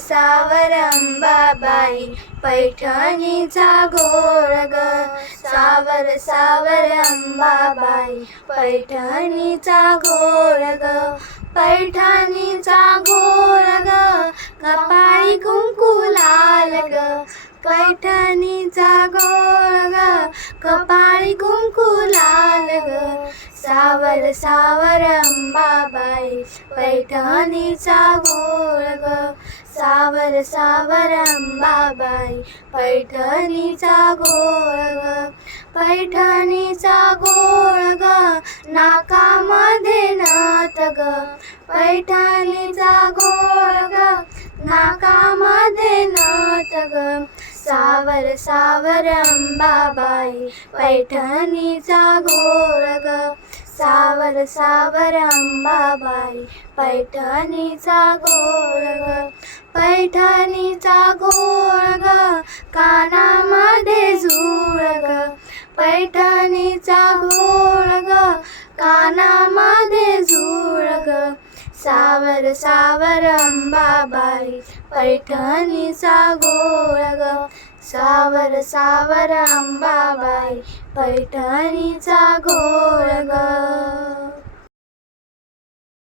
सावर अंबाबाई पैठणीचा घोळ ग, सावर सावर अंबाबाई पैठणीचा घोळ ग, पैठणीचा घोळ ग, कपाळी कुंकू लाल ग, पैठणीचा घोळ ग, कपाळी कुंकू लाल ग, सावर सावर अंबाबाई पैठणीचा घोळ ग, सावर सावर अंबाबाई पैठणीचा घोळ ग, पैठणीचा घोळ ग, नाकामध्ये नथ ग, पैठणीचा घोळ ग, नाकामध्ये नथ ग, सावर सावर अंबाबाई पैठणीचा घोळ ग, सावर सावर अंबाबाई पैठणीचा घोळ ग, पैठणीचा घोळ ग, कानामध्ये झूळ ग, पैठणीचा घोळ ग, कानामध्ये झूळ ग, सावर सावर अंबाबाई पैठणीचा घोळ ग, सावर सावर अंबाबाई पैठणीचा घोळ ग.